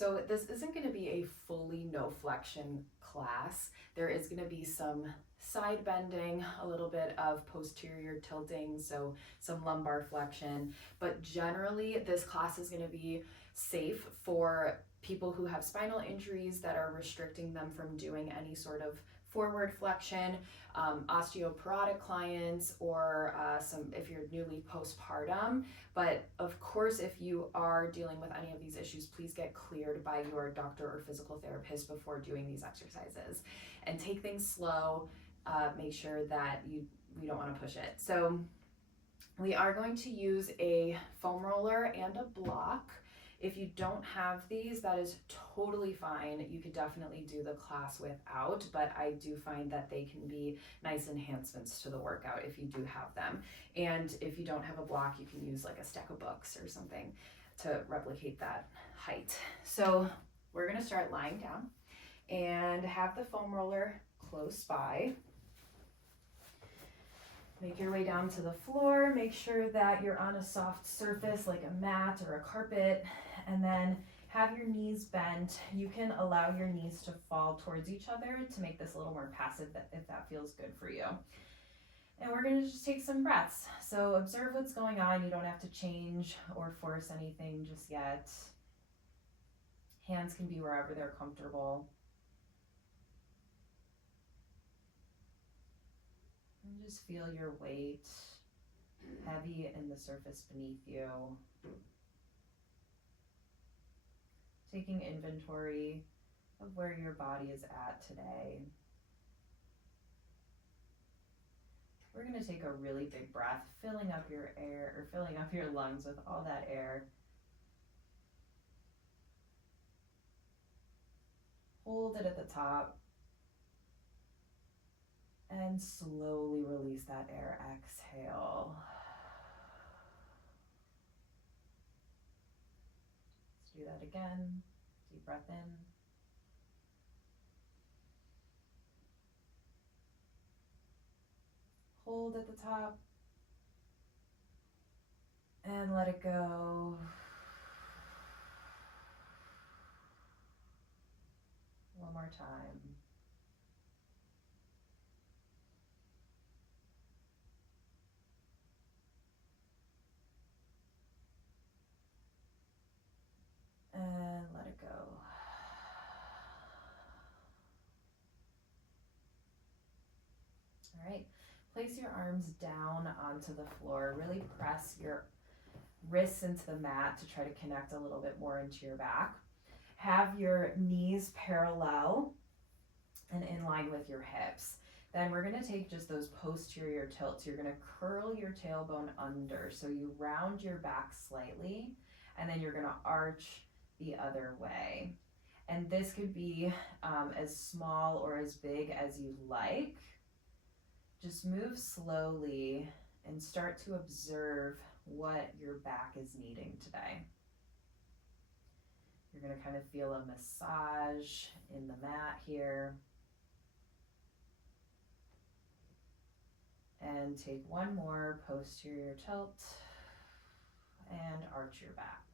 So this isn't going to be a fully no flexion class. There is going to be some side bending, a little bit of posterior tilting, so some lumbar flexion, but generally this class is going to be safe for people who have spinal injuries that are restricting them from doing any sort of forward flexion, osteoporotic clients, or if you're newly postpartum. But of course, if you are dealing with any of these issues, please get cleared by your doctor or physical therapist before doing these exercises, and take things slow. Make sure that you don't want to push it. So we are going to use a foam roller and a block. If you don't have these, that is totally fine. You could definitely do the class without, but I do find that they can be nice enhancements to the workout if you do have them. And if you don't have a block, you can use like a stack of books or something to replicate that height. So we're gonna start lying down and have the foam roller close by. Make your way down to the floor. Make sure that you're on a soft surface like a mat or a carpet, and then have your knees bent. You can allow your knees to fall towards each other to make this a little more passive if that feels good for you. And we're gonna just take some breaths. So observe what's going on. You don't have to change or force anything just yet. Hands can be wherever they're comfortable. And just feel your weight heavy in the surface beneath you. Taking inventory of where your body is at today. We're going to take a really big breath, filling up your air, or filling up your lungs with all that air. Hold it at the top. And slowly release that air. Exhale. Let's do that again. Deep breath in. Hold at the top. And let it go. One more time. And let it go. All right, place your arms down onto the floor. Really press your wrists into the mat to try to connect a little bit more into your back. Have your knees parallel and in line with your hips. Then we're gonna take just those posterior tilts. You're gonna curl your tailbone under. So you round your back slightly, and then you're gonna arch the other way. And this could be as small or as big as you like. Just move slowly and start to observe what your back is needing today. You're going to kind of feel a massage in the mat here. And take one more posterior tilt and arch your back.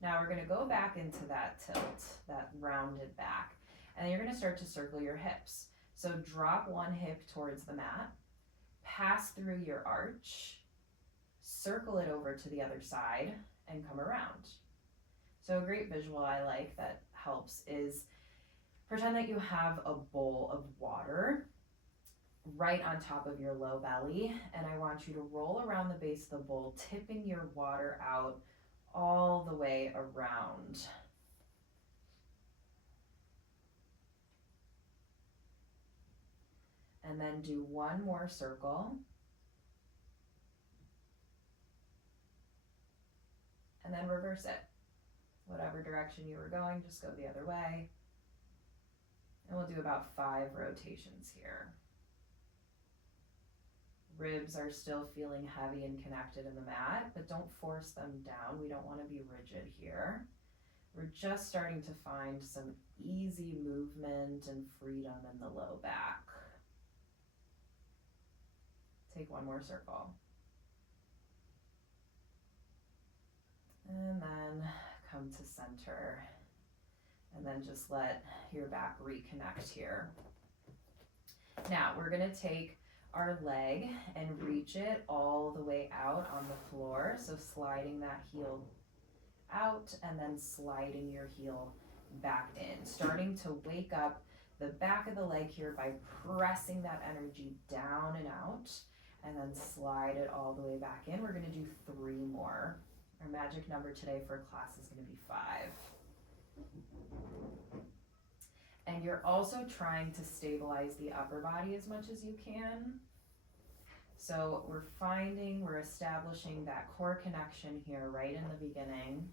Now we're going to go back into that tilt, that rounded back, and then you're going to start to circle your hips. So drop one hip towards the mat, pass through your arch, circle it over to the other side, and come around. So a great visual I like that helps is pretend that you have a bowl of water right on top of your low belly, and I want you to roll around the base of the bowl, tipping your water out all the way around. And then do one more circle. And then reverse it. Whatever direction you were going, just go the other way. And we'll do about 5 rotations here. Ribs are still feeling heavy and connected in the mat, but don't force them down. We don't want to be rigid here. We're just starting to find some easy movement and freedom in the low back. Take one more circle. And then come to center. And then just let your back reconnect here. Now we're gonna take our leg and reach it all the way out on the floor. So sliding that heel out and then sliding your heel back in. Starting to wake up the back of the leg here by pressing that energy down and out, and then slide it all the way back in. We're gonna do 3 more. Our magic number today for class is gonna be 5. And you're also trying to stabilize the upper body as much as you can. So we're establishing that core connection here right in the beginning.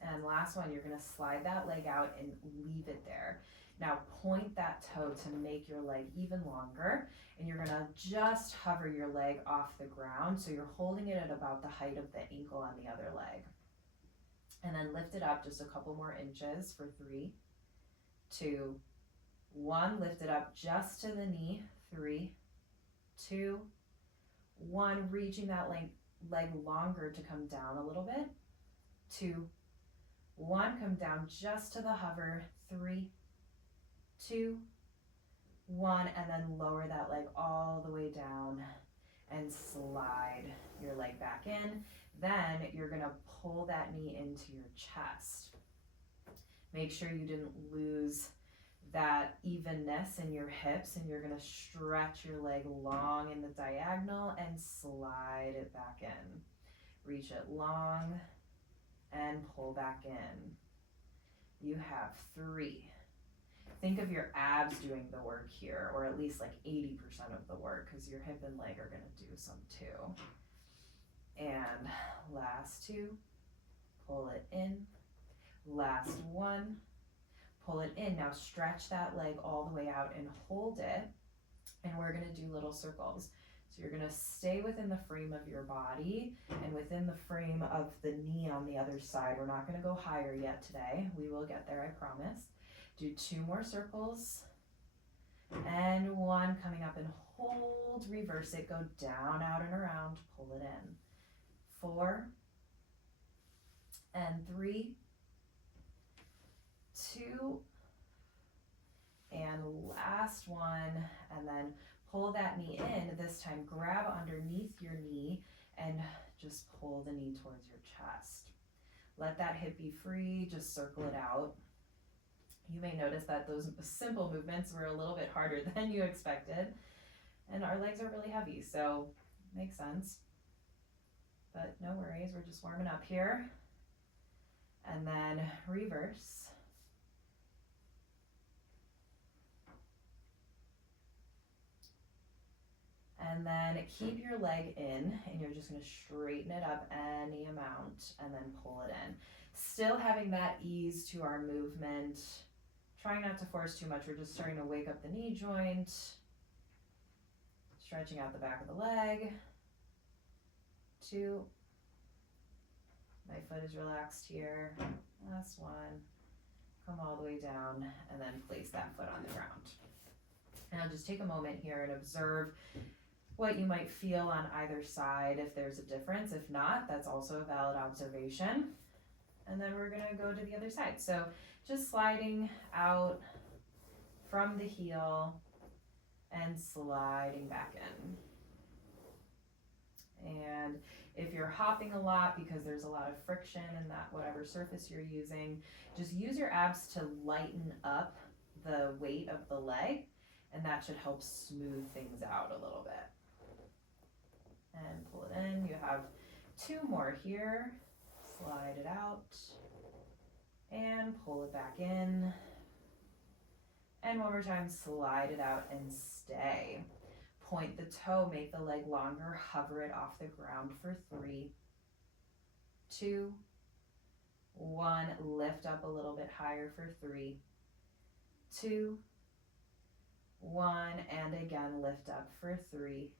And last one, you're gonna slide that leg out and leave it there. Now point that toe to make your leg even longer, and you're gonna just hover your leg off the ground, so you're holding it at about the height of the ankle on the other leg. And then lift it up just a couple more inches for 3, 2, 1. Lift it up just to the knee. 3, 2, 1. Reaching that leg longer to come down a little bit. 2, 1. Come down just to the hover. 3, 2, 1. And then lower that leg all the way down and slide your leg back in. Then you're gonna pull that knee into your chest. Make sure you didn't lose that evenness in your hips, and you're gonna stretch your leg long in the diagonal and slide it back in. Reach it long and pull back in. You have 3. Think of your abs doing the work here, or at least like 80% of the work, because your hip and leg are gonna do some too. And last 2, pull it in. Last 1, pull it in. Now stretch that leg all the way out and hold it. And we're gonna do little circles. So you're gonna stay within the frame of your body and within the frame of the knee on the other side. We're not gonna go higher yet today. We will get there, I promise. Do 2 more circles. And 1, coming up and hold, reverse it, go down, out, and around, pull it in. 4, and 3, 2, and last 1, and then pull that knee in. This time grab underneath your knee and just pull the knee towards your chest. Let that hip be free, just circle it out. You may notice that those simple movements were a little bit harder than you expected, and our legs are really heavy, so it makes sense. But no worries, we're just warming up here. And then reverse. And then keep your leg in, and you're just gonna straighten it up any amount and then pull it in. Still having that ease to our movement. Trying not to force too much. We're just starting to wake up the knee joint. Stretching out the back of the leg. 2. My foot is relaxed here. Last 1. Come all the way down and then place that foot on the ground. And I'll just take a moment here and observe what you might feel on either side, if there's a difference. If not, that's also a valid observation. And then we're gonna go to the other side. So just sliding out from the heel and sliding back in. And if you're hopping a lot because there's a lot of friction in that whatever surface you're using, just use your abs to lighten up the weight of the leg, and that should help smooth things out a little bit. And pull it in. You have 2 more here. Slide it out and pull it back in. And one more time, slide it out and stay. Point the toe, make the leg longer, hover it off the ground for 3, 2, 1. Lift up a little bit higher for 3, 2, 1. And again, lift up for 3,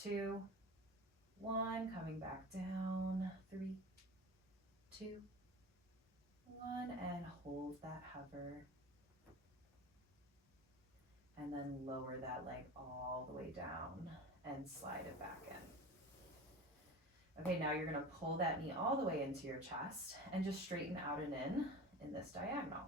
2, 1. Coming back down. 3, 2, 1. And hold that hover. And then lower that leg all the way down and slide it back in. Okay, now you're gonna pull that knee all the way into your chest and just straighten out and in this diagonal.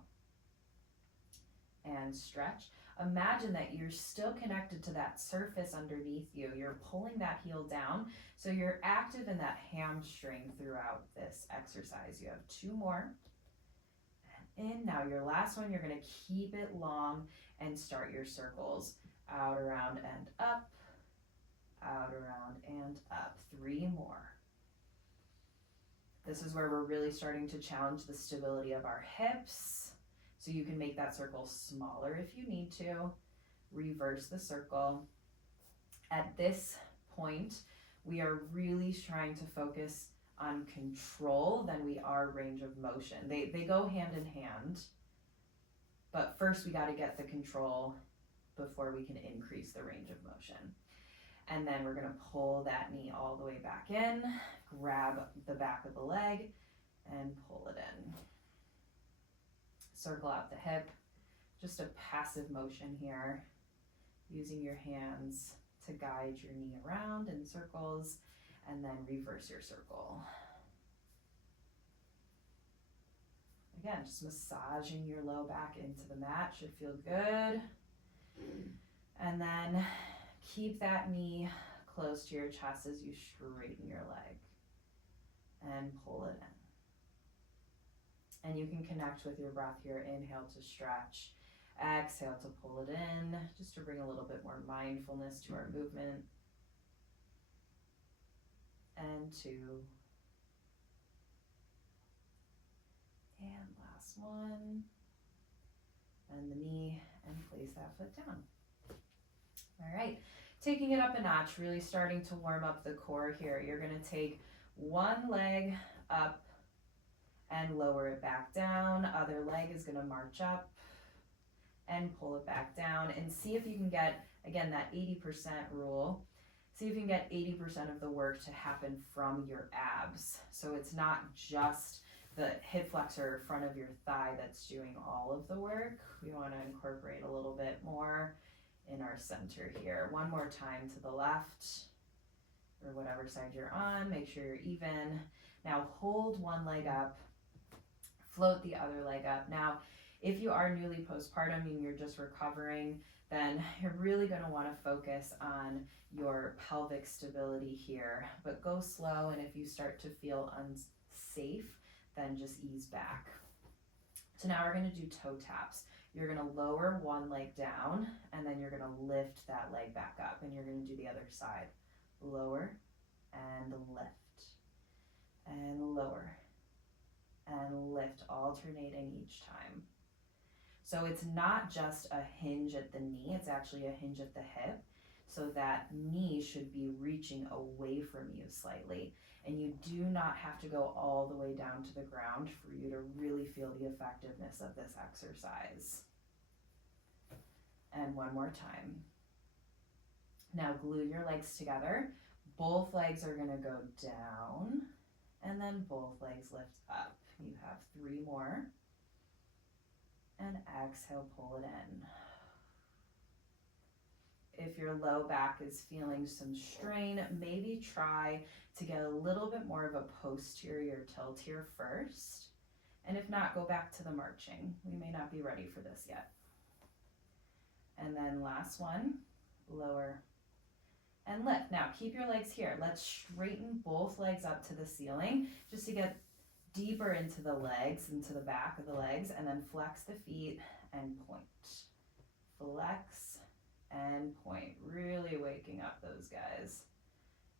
And stretch. Imagine that you're still connected to that surface underneath you. You're pulling that heel down, so you're active in that hamstring throughout this exercise. You have 2 more. And in. Now your last one, you're gonna keep it long and start your circles. Out, around, and up. Out, around, and up. 3 more. This is where we're really starting to challenge the stability of our hips. So you can make that circle smaller if you need to. Reverse the circle. At this point, we are really trying to focus on control than we are range of motion. They go hand in hand, but first we got to get the control before we can increase the range of motion. And then we're gonna pull that knee all the way back in, grab the back of the leg, and pull it in. Circle out the hip, just a passive motion here, using your hands to guide your knee around in circles, and then reverse your circle. Again, just massaging your low back into the mat should feel good. And then keep that knee close to your chest as you straighten your leg and pull it in. And you can connect with your breath here. Inhale to stretch, exhale to pull it in, just to bring a little bit more mindfulness to our movement. And 2. And last one. Bend the knee and place that foot down. All right, taking it up a notch, really starting to warm up the core here. You're gonna take one leg up and lower it back down. Other leg is gonna march up and pull it back down, and see if you can get, again, that 80% rule. See if you can get 80% of the work to happen from your abs. So it's not just the hip flexor front of your thigh that's doing all of the work. We want to incorporate a little bit more in our center here. One more time to the left, or whatever side you're on. Make sure you're even. Now hold one leg up, float the other leg up. Now, if you are newly postpartum and you're just recovering, then you're really going to want to focus on your pelvic stability here, but go slow, and if you start to feel unsafe, then just ease back. So now we're going to do toe taps. You're going to lower one leg down, and then you're going to lift that leg back up, and you're going to do the other side. Lower and lift, and lower and lift, alternating each time. So it's not just a hinge at the knee, it's actually a hinge at the hip. So that knee should be reaching away from you slightly. And you do not have to go all the way down to the ground for you to really feel the effectiveness of this exercise. And one more time. Now glue your legs together. Both legs are going to go down, and then both legs lift up. You have 3 more. And exhale, pull it in. If your low back is feeling some strain, maybe try to get a little bit more of a posterior tilt here first. And if not, go back to the marching. We may not be ready for this yet. And then last one, lower and lift. Now keep your legs here. Let's straighten both legs up to the ceiling just to get deeper into the legs, into the back of the legs, and then flex the feet and point. Flex and point, really waking up those guys.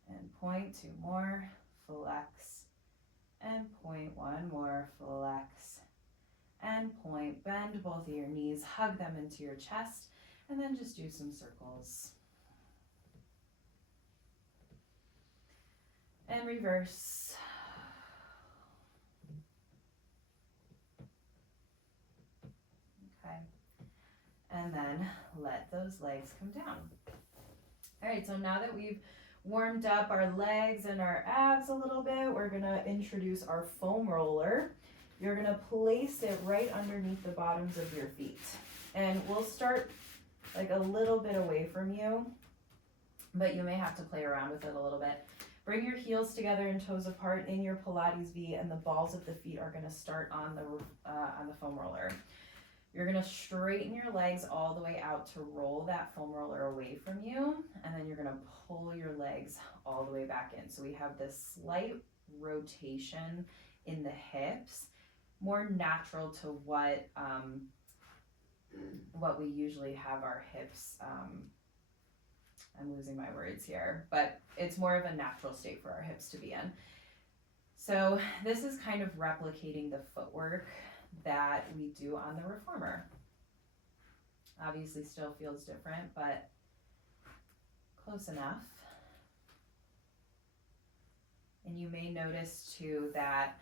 And point, 2 more, flex, and point, 1 more, flex, and point. Bend both of your knees, hug them into your chest, and then just do some circles. And reverse. Okay. And then let those legs come down. All right, so now that we've warmed up our legs and our abs a little bit, we're gonna introduce our foam roller. You're gonna place it right underneath the bottoms of your feet. And we'll start like a little bit away from you, but you may have to play around with it a little bit. Bring your heels together and toes apart in your Pilates V, and the balls of the feet are gonna start on the foam roller. You're gonna straighten your legs all the way out to roll that foam roller away from you, and then you're gonna pull your legs all the way back in. So we have this slight rotation in the hips, more natural to what we usually have our hips, I'm losing my words here, but it's more of a natural state for our hips to be in. So this is kind of replicating the footwork that we do on the reformer. Obviously still feels different, but close enough. And you may notice too that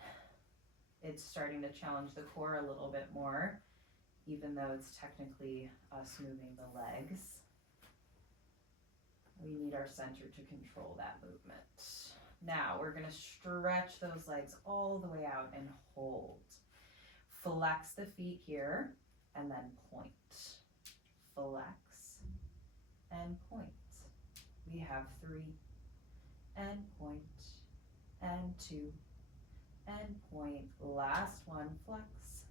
it's starting to challenge the core a little bit more, even though it's technically us moving the legs. We need our center to control that movement. Now we're gonna stretch those legs all the way out and hold. Flex the feet here and then point. Flex and point. We have 3 and point and 2 and point. Last one, flex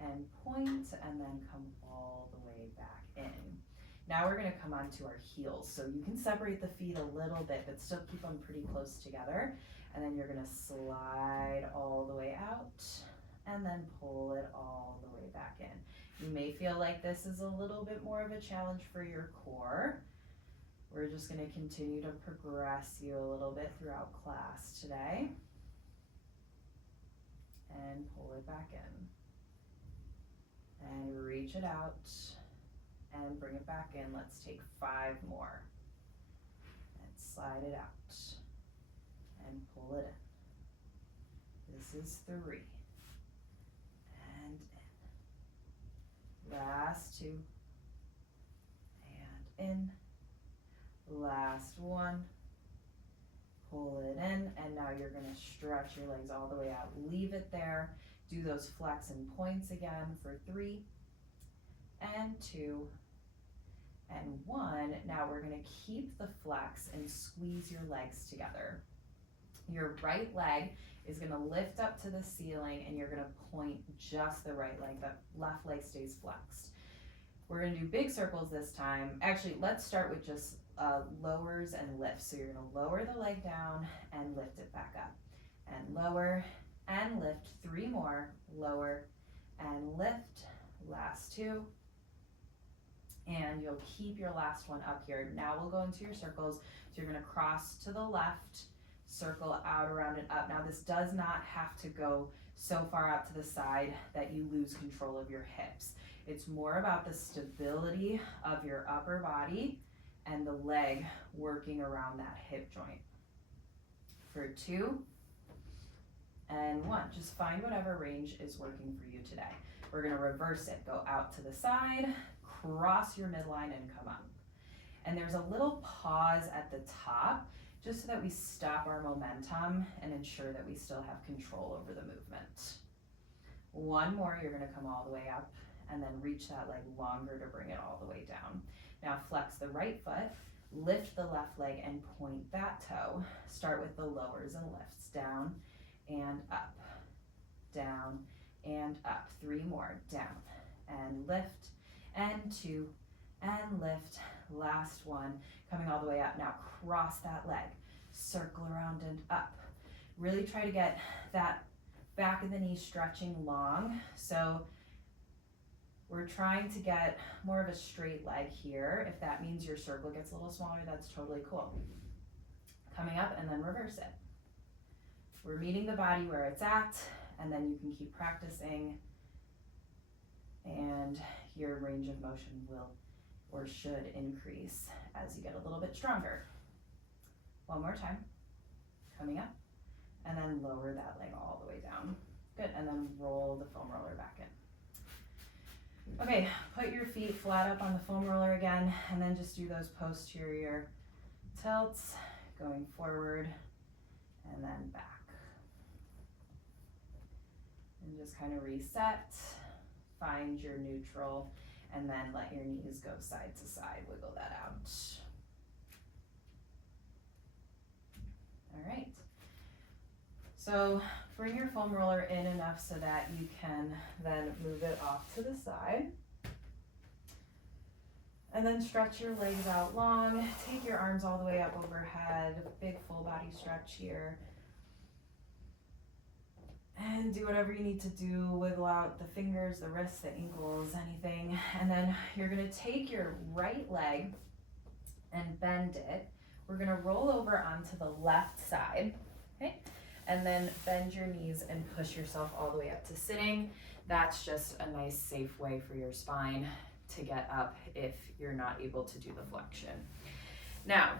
and point, and then come all the way back in. Now we're gonna come onto our heels. So you can separate the feet a little bit, but still keep them pretty close together. And then you're gonna slide all the way out and then pull it all the way back in. You may feel like this is a little bit more of a challenge for your core. We're just gonna continue to progress you a little bit throughout class today. And pull it back in. And reach it out. And bring it back in. Let's take 5 more. And slide it out. And pull it in. This is 3. And in. Last 2. And in. Last 1. Pull it in. And now you're going to stretch your legs all the way out. Leave it there. Do those flex and points again for 3. And 2. And 1, now we're gonna keep the flex and squeeze your legs together. Your right leg is gonna lift up to the ceiling and you're gonna point just the right leg. The left leg stays flexed. We're gonna do big circles this time. Actually, let's start with just lowers and lifts. So you're gonna lower the leg down and lift it back up. And lower and lift. 3 more. Lower and lift. Last 2. And you'll keep your last one up here. Now we'll go into your circles. So you're gonna cross to the left, circle out, around, and up. Now this does not have to go so far out to the side that you lose control of your hips. It's more about the stability of your upper body and the leg working around that hip joint. For 2 and 1, just find whatever range is working for you today. We're gonna reverse it, go out to the side, cross your midline and come up. And there's a little pause at the top just so that we stop our momentum and ensure that we still have control over the movement. 1 more, you're gonna come all the way up and then reach that leg longer to bring it all the way down. Now flex the right foot, lift the left leg and point that toe. Start with the lowers and lifts, down and up, down and up. 3 more, down and lift, and 2 and lift. Last 1, coming all the way up. Now cross that leg, circle around and up. Really try to get that back of the knee stretching long. So we're trying to get more of a straight leg here. If that means your circle gets a little smaller, that's totally cool. Coming up and then reverse it. We're meeting the body where it's at, and then you can keep practicing, and your range of motion will or should increase as you get a little bit stronger. 1 more time, coming up, and then lower that leg all the way down. Good, and then roll the foam roller back in. Okay, put your feet flat up on the foam roller again, and then just do those posterior tilts, going forward and then back. And just kind of reset, find your neutral, and then let your knees go side to side, wiggle that out. All All right. So bring your foam roller in enough so that you can then move it off to the side. And then stretch your legs out long. Take your arms all the way up overhead. Big full body stretch here. And do whatever you need to do. Wiggle out the fingers, the wrists, the ankles, anything. And then you're gonna take your right leg and bend it. We're gonna roll over onto the left side, okay? And then bend your knees and push yourself all the way up to sitting. That's just a nice, safe way for your spine to get up if you're not able to do the flexion. Now,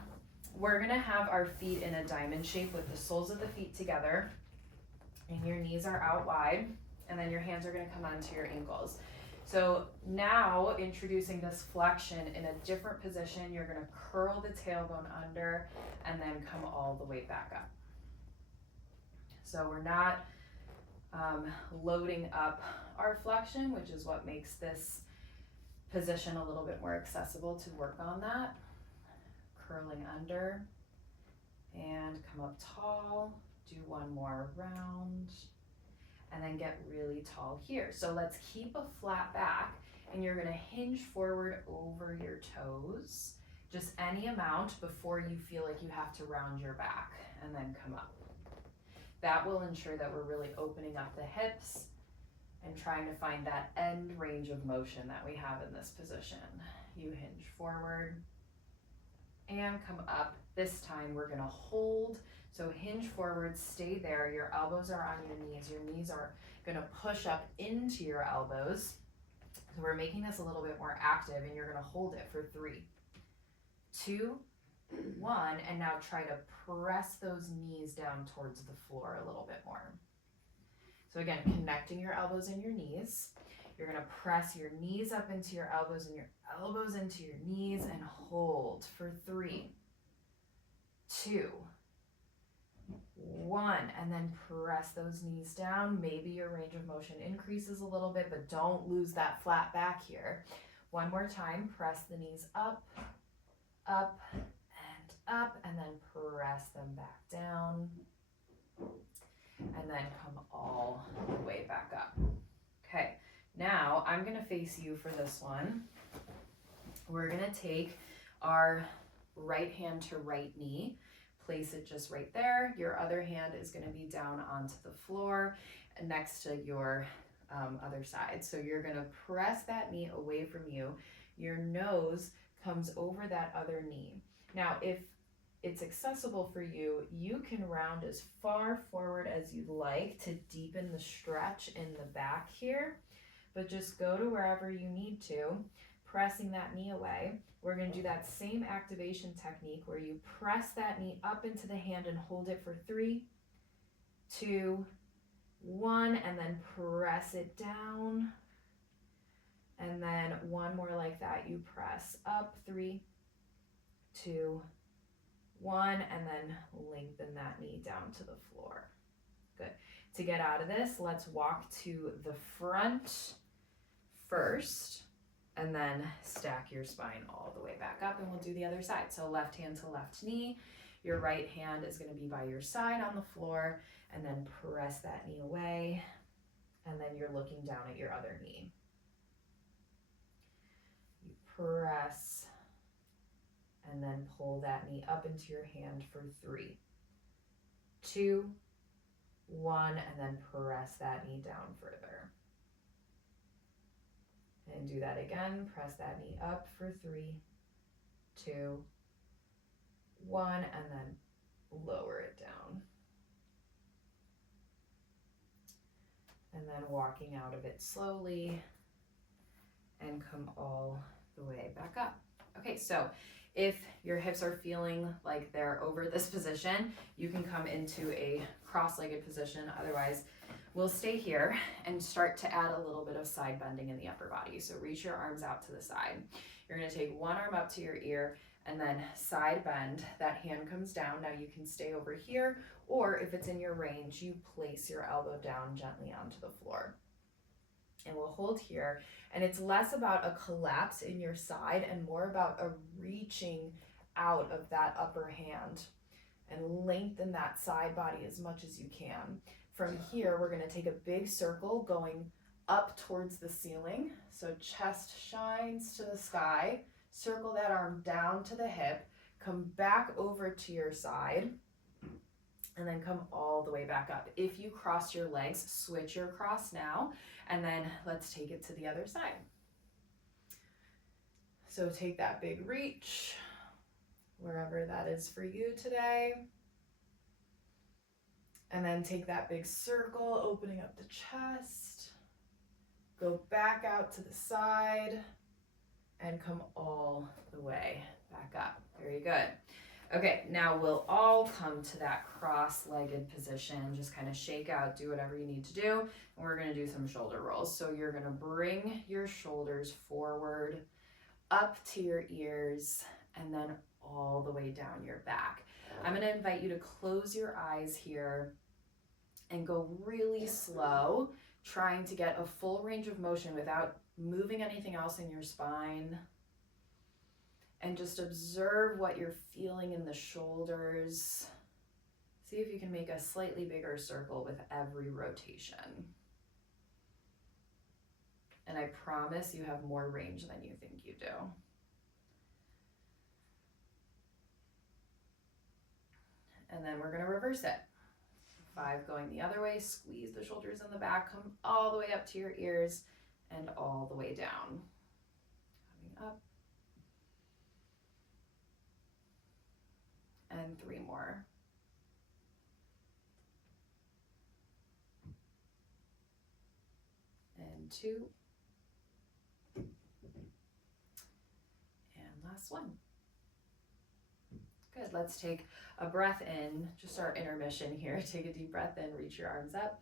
we're gonna have our feet in a diamond shape with the soles of the feet together, and your knees are out wide, and then your hands are gonna come onto your ankles. So now, introducing this flexion in a different position, you're gonna curl the tailbone under and then come all the way back up. So we're not loading up our flexion, which is what makes this position a little bit more accessible to work on that. Curling under and come up tall. Do one more round and then get really tall here. So let's keep a flat back, and you're gonna hinge forward over your toes, just any amount before you feel like you have to round your back, and then come up. That will ensure that we're really opening up the hips and trying to find that end range of motion that we have in this position. You hinge forward and come up. This time we're gonna hold. So hinge forward, stay there. Your elbows are on your knees. Your knees are gonna push up into your elbows. So we're making this a little bit more active, and you're gonna hold it for 3, 2, 1, and now try to press those knees down towards the floor a little bit more. So again, connecting your elbows and your knees. You're gonna press your knees up into your elbows and your elbows into your knees, and hold for 3, 2, 1, and then press those knees down. Maybe your range of motion increases a little bit, but don't lose that flat back here. One more time, press the knees up, up, and up, and then press them back down, and then come all the way back up. Okay, now I'm gonna face you for this one. We're gonna take our right hand to right knee, place it just right there. Your other hand is gonna be down onto the floor next to your other side. So you're gonna press that knee away from you. Your nose comes over that other knee. Now, if it's accessible for you, you can round as far forward as you'd like to deepen the stretch in the back here, but just go to wherever you need to, pressing that knee away. We're gonna do that same activation technique where you press that knee up into the hand and hold it for 3, 2, 1, and then press it down. And then one more like that. You press up, 3, 2, 1, and then lengthen that knee down to the floor. Good. To get out of this, let's walk to the front first, and then stack your spine all the way back up, and we'll do the other side. So left hand to left knee, your right hand is gonna be by your side on the floor, and then press that knee away, and then you're looking down at your other knee. You press, and then pull that knee up into your hand for 3, 2, 1, and then press that knee down further. And do that again. Press that knee up for 3, 2, 1, and then lower it down. And then walking out of it slowly and come all the way back up. Okay, so if your hips are feeling like they're over this position, you can come into a cross-legged position. Otherwise, we'll stay here and start to add a little bit of side bending in the upper body. So reach your arms out to the side. You're gonna take one arm up to your ear and then side bend. That hand comes down. Now you can stay over here, or if it's in your range, you place your elbow down gently onto the floor. And we'll hold here. And it's less about a collapse in your side and more about a reaching out of that upper hand. and lengthen that side body as much as you can. From here, we're gonna take a big circle going up towards the ceiling. So chest shines to the sky, circle that arm down to the hip, come back over to your side, and then come all the way back up. If you cross your legs, switch your cross now, and then let's take it to the other side. So take that big reach, wherever that is for you today. And then take that big circle, opening up the chest. Go back out to the side and come all the way back up. Very good. Okay, now we'll all come to that cross-legged position. Just kind of shake out, do whatever you need to do. And we're gonna do some shoulder rolls. So you're gonna bring your shoulders forward, up to your ears, and then all the way down your back. I'm gonna invite you to close your eyes here and go really slow, trying to get a full range of motion without moving anything else in your spine. And just observe what you're feeling in the shoulders. See if you can make a slightly bigger circle with every rotation. And I promise you have more range than you think you do. And then we're gonna reverse it. 5 going the other way, squeeze the shoulders in the back, come all the way up to your ears and all the way down. Coming up. And 3 more. And 2. And last one. Good, let's take a breath in, just our intermission here. Take a deep breath in, reach your arms up,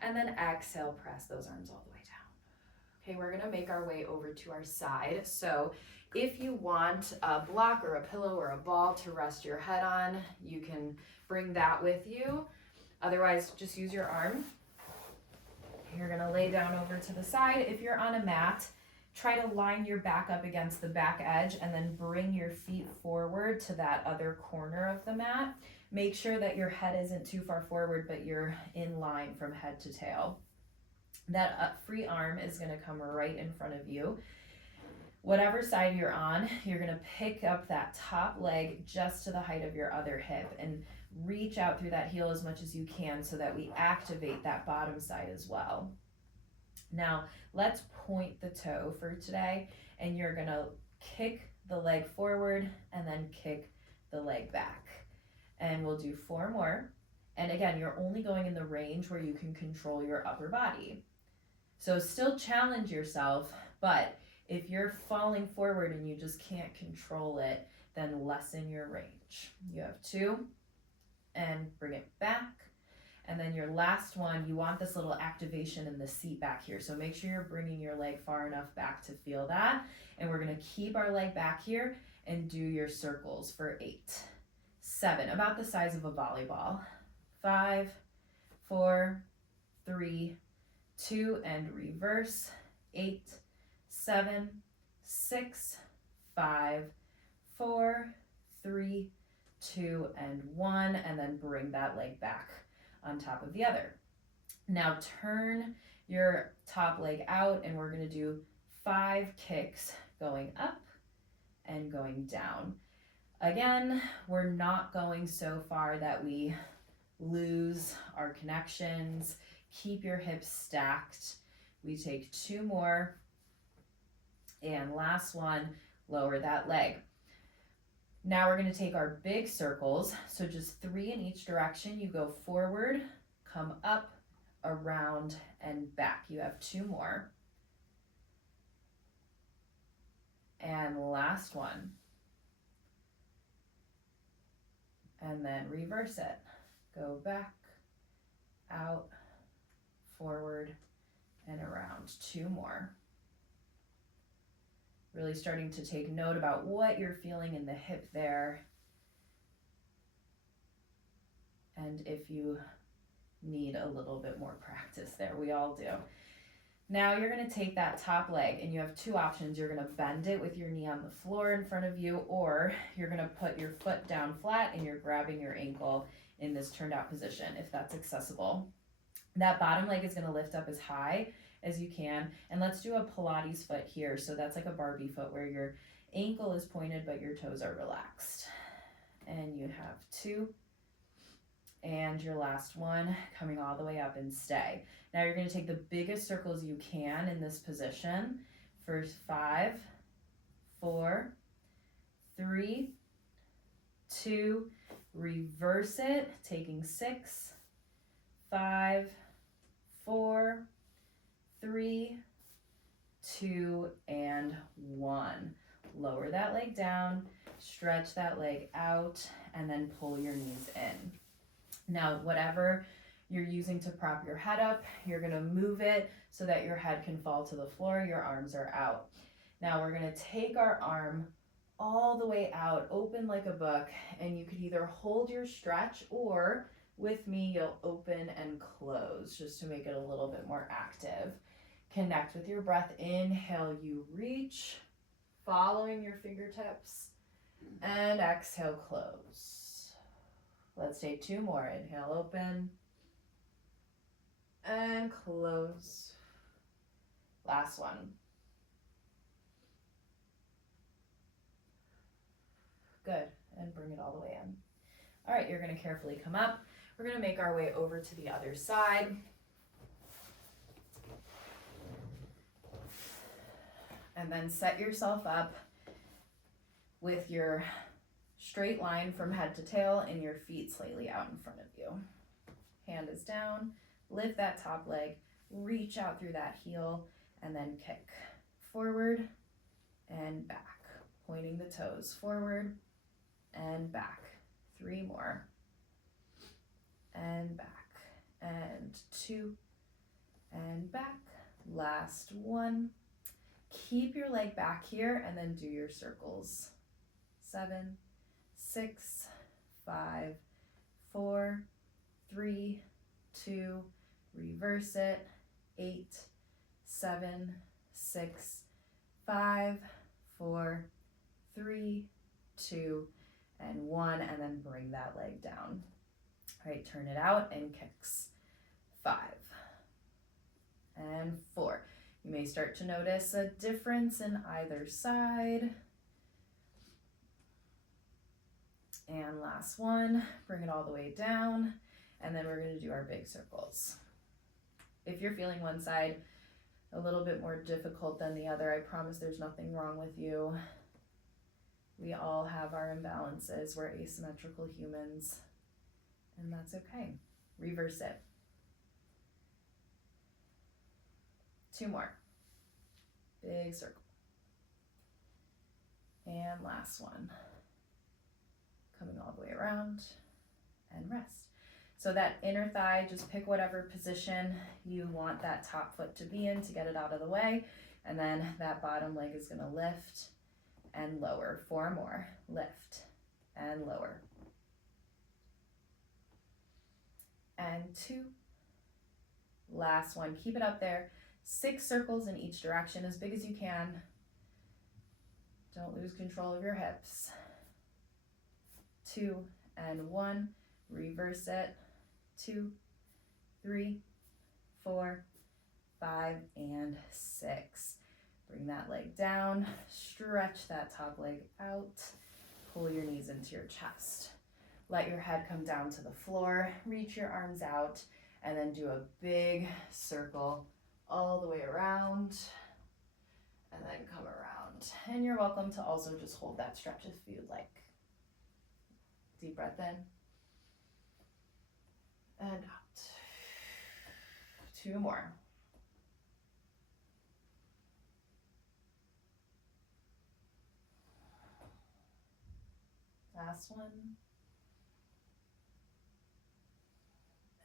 and then exhale, press those arms all the way down. Okay, we're gonna make our way over to our side. So if you want a block or a pillow or a ball to rest your head on, you can bring that with you. Otherwise, just use your arm. You're gonna lay down over to the side. If you're on a mat, try to line your back up against the back edge and then bring your feet forward to that other corner of the mat. Make sure that your head isn't too far forward, but you're in line from head to tail. That free arm is gonna come right in front of you. Whatever side you're on, you're gonna pick up that top leg just to the height of your other hip and reach out through that heel as much as you can so that we activate that bottom side as well. Now, let's point the toe for today, and you're gonna kick the leg forward and then kick the leg back. And we'll do 4 more. And again, you're only going in the range where you can control your upper body. So still challenge yourself, but if you're falling forward and you just can't control it, then lessen your range. You have 2, and bring it back. And then your last one, you want this little activation in the seat back here. So make sure you're bringing your leg far enough back to feel that. And we're gonna keep our leg back here and do your circles for 8, 7, about the size of a volleyball. 5, 4, 3, 2, and reverse. 8, 7, 6, 5, 4, 3, 2, and 1, and then bring that leg back on top of the other. Now turn your top leg out, and we're gonna do 5 kicks going up and going down. Again, we're not going so far that we lose our connections. Keep your hips stacked. We take 2 more, and last one, lower that leg. Now we're gonna take our big circles, so just 3 in each direction. You go forward, come up, around, and back. You have 2 more. And last one. And then reverse it. Go back, out, forward, and around. 2 more. Really starting to take note about what you're feeling in the hip there. And if you need a little bit more practice there, we all do. Now you're going to take that top leg and you have two options. You're going to bend it with your knee on the floor in front of you, or you're going to put your foot down flat and you're grabbing your ankle in this turned out position if that's accessible. That bottom leg is going to lift up as high as you can. And let's do a Pilates foot here. So that's like a Barbie foot where your ankle is pointed but your toes are relaxed. And you have 2. And your last one, coming all the way up and stay. Now you're going to take the biggest circles you can in this position for 5, 4, 3, 2, reverse it, taking 6, 5, 4, 3, 2, and 1. Lower that leg down, stretch that leg out, and then pull your knees in. Now, whatever you're using to prop your head up, you're going to move it so that your head can fall to the floor, your arms are out. Now we're going to take our arm all the way out, open like a book, and you could either hold your stretch or with me, you'll open and close just to make it a little bit more active. Connect with your breath. Inhale, you reach, following your fingertips, and exhale, close. Let's take 2 more. Inhale, open, and close. Last one. Good, and bring it all the way in. All right, you're gonna carefully come up. We're gonna make our way over to the other side. And then set yourself up with your straight line from head to tail and your feet slightly out in front of you. Hand is down, lift that top leg, reach out through that heel, and then kick forward and back, pointing the toes forward and back. 3 more. And back. And 2. And back. Last 1. Keep your leg back here and then do your circles. 7, 6, 5, 4, 3, 2, reverse it. 8, 7, 6, 5, 4, 3, 2, and 1, and then bring that leg down. All right, turn it out and kicks. 5 and 4. You may start to notice a difference in either side. And last one, bring it all the way down, and then we're going to do our big circles. If you're feeling one side a little bit more difficult than the other, I promise there's nothing wrong with you. We all have our imbalances. We're asymmetrical humans, and that's okay. Reverse it. 2 more. Big circle. And last one. Coming all the way around and rest. So that inner thigh, just pick whatever position you want that top foot to be in to get it out of the way. And then that bottom leg is going to lift and lower. 4 more. Lift and lower. And 2. Last one. Keep it up there. 6 circles in each direction, as big as you can. Don't lose control of your hips. 2 and 1. Reverse it. 2, 3, 4, 5, and 6. Bring that leg down. Stretch that top leg out. Pull your knees into your chest. Let your head come down to the floor. Reach your arms out, and then do a big circle all the way around, and then come around. And you're welcome to also just hold that stretch if you'd like. Deep breath in and out. 2 more. Last one.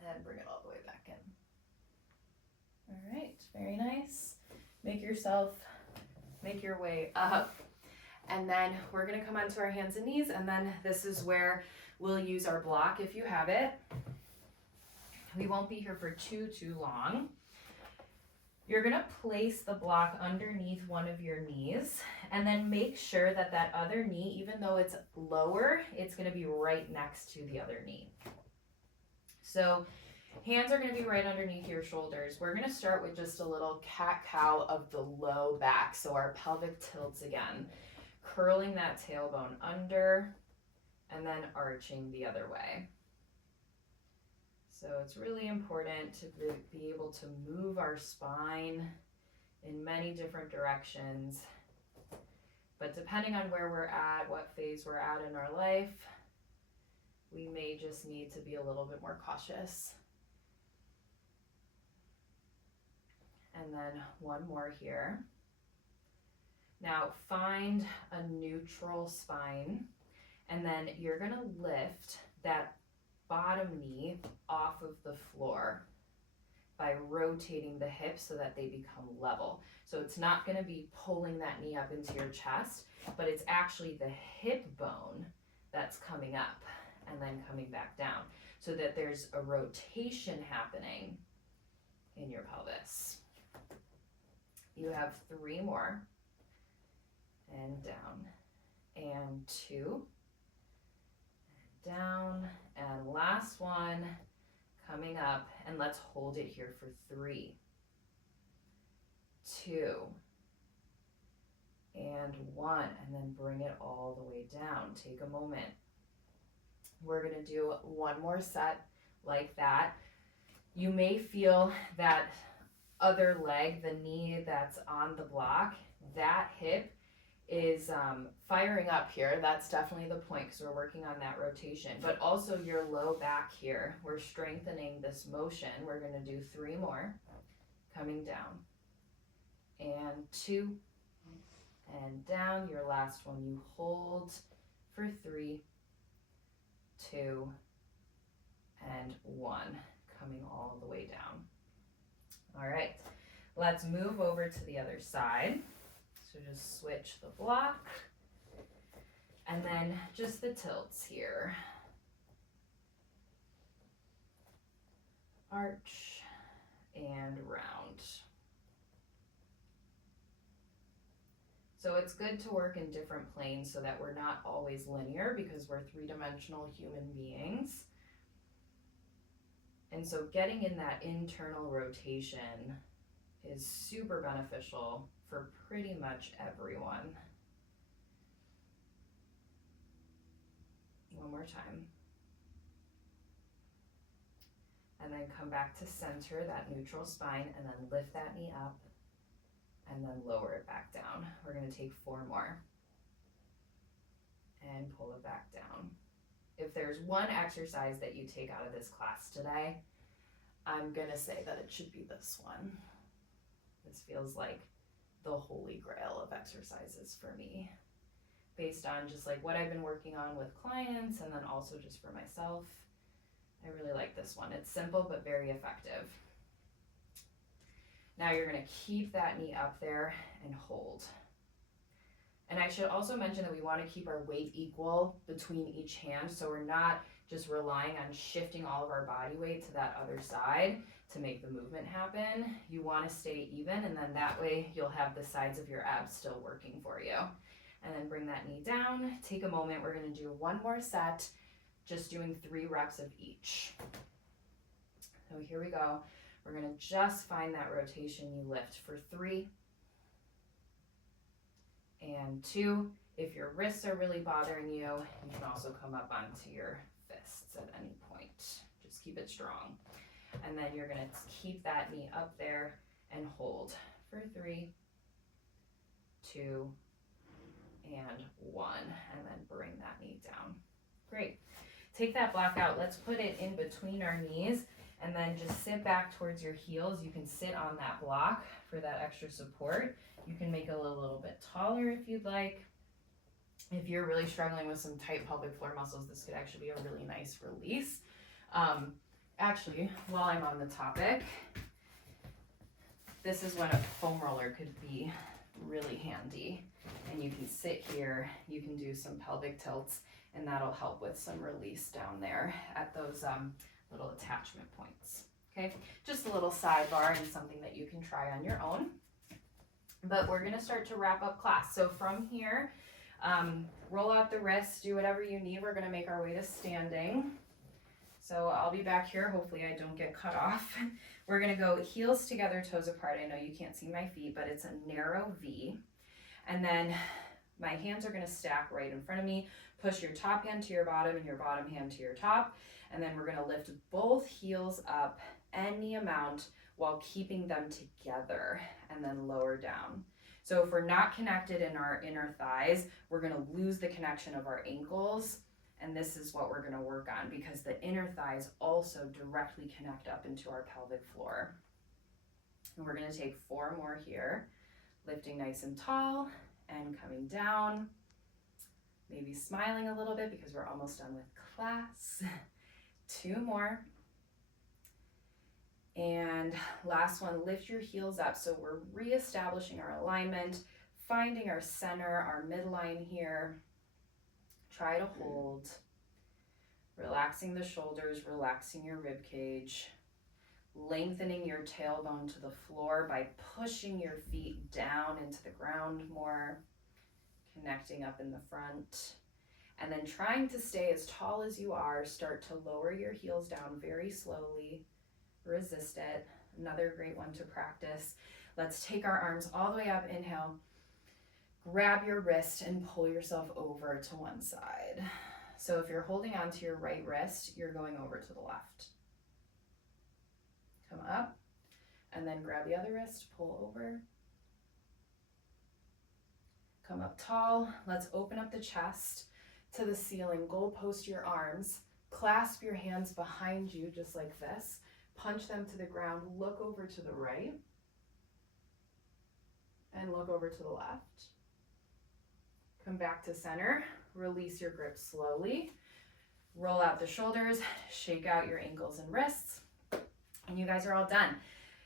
And bring it all the way back in. All right, very nice. Make your way up. And then we're gonna come onto our hands and knees, and then this is where we'll use our block if you have it. We won't be here for too long. You're gonna place the block underneath one of your knees, and then make sure that that other knee, even though it's lower, it's gonna be right next to the other knee. So hands are gonna be right underneath your shoulders. We're gonna start with just a little cat-cow of the low back. So our pelvic tilts again, curling that tailbone under and then arching the other way. So it's really important to be able to move our spine in many different directions. But depending on where we're at, what phase we're at in our life, we may just need to be a little bit more cautious. And then one more here. Now find a neutral spine, and then you're gonna lift that bottom knee off of the floor by rotating the hips so that they become level. So it's not going to be pulling that knee up into your chest, but it's actually the hip bone that's coming up and then coming back down, so that there's a rotation happening in your pelvis. You have 3 more, and down, and 2, down, and last one coming up, and let's hold it here for 3, 2, and 1, and then bring it all the way down. Take a moment. We're gonna do one more set like that. You may feel that other leg, the knee that's on the block, that hip is firing up here. That's definitely the point, because we're working on that rotation. But also your low back here, we're strengthening this motion. We're going to do 3 more, coming down, and 2, and down. Your last one you hold for 3, 2, and 1, coming all the way down. All right, let's move over to the other side. So just switch the block, and then just the tilts here. Arch and round. So it's good to work in different planes so that we're not always linear, because we're 3-dimensional human beings. And so getting in that internal rotation is super beneficial for pretty much everyone. One more time. And then come back to center, that neutral spine, and then lift that knee up, and then lower it back down. We're going to take 4 more. And pull it back down. If there's one exercise that you take out of this class today, I'm going to say that it should be this one. This feels like the holy grail of exercises for me, based on just like what I've been working on with clients, and then also just for myself. I really like this one. It's simple but very effective. Now you're going to keep that knee up there and hold. And I should also mention that we want to keep our weight equal between each hand, so we're not just relying on shifting all of our body weight to that other side to make the movement happen. You want to stay even, and then that way you'll have the sides of your abs still working for you. And then bring that knee down. Take a moment. We're going to do one more set, just doing 3 reps of each. So here we go. We're going to just find that rotation. You lift for 3 and 2. If your wrists are really bothering you, you can also come up onto your fists at any point. Just keep it strong. And then you're going to keep that knee up there and hold for 3, 2, and 1, and then bring that knee down. Great. Take that block out. Let's put it in between our knees, and then just sit back towards your heels. You can sit on that block for that extra support. You can make it a little bit taller if you'd like. If you're really struggling with some tight pelvic floor muscles, this could actually be a really nice release. Actually, while I'm on the topic, this is when a foam roller could be really handy. And you can sit here, you can do some pelvic tilts, and that'll help with some release down there at those little attachment points. Okay, just a little sidebar and something that you can try on your own. But we're gonna start to wrap up class. So from here, roll out the wrists, do whatever you need. We're gonna make our way to standing. So I'll be back here. Hopefully I don't get cut off. We're gonna go heels together, toes apart. I know you can't see my feet, but it's a narrow V. And then my hands are gonna stack right in front of me. Push your top hand to your bottom and your bottom hand to your top. And then we're gonna lift both heels up any amount while keeping them together, and then lower down. So if we're not connected in our inner thighs, we're gonna lose the connection of our ankles, and this is what we're gonna work on because the inner thighs also directly connect up into our pelvic floor. And we're gonna take 4 more here, lifting nice and tall and coming down, maybe smiling a little bit because we're almost done with class. 2 more. And last one, lift your heels up. So we're reestablishing our alignment, finding our center, our midline here. Try to hold, relaxing the shoulders, relaxing your rib cage, lengthening your tailbone to the floor by pushing your feet down into the ground more, connecting up in the front. And then trying to stay as tall as you are, start to lower your heels down very slowly. Resist it. Another great one to practice. Let's take our arms all the way up. Inhale. Grab your wrist and pull yourself over to one side. So if you're holding on to your right wrist, you're going over to the left. Come up and then grab the other wrist, pull over. Come up tall. Let's open up the chest to the ceiling. Goal post your arms. Clasp your hands behind you just like this. Punch them to the ground, look over to the right, and look over to the left. Come back to center, release your grip slowly, roll out the shoulders, shake out your ankles and wrists, and you guys are all done.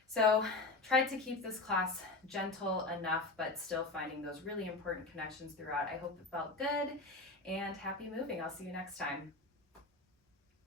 So try to keep this class gentle enough, but still finding those really important connections throughout. I hope it felt good, and happy moving. I'll see you next time.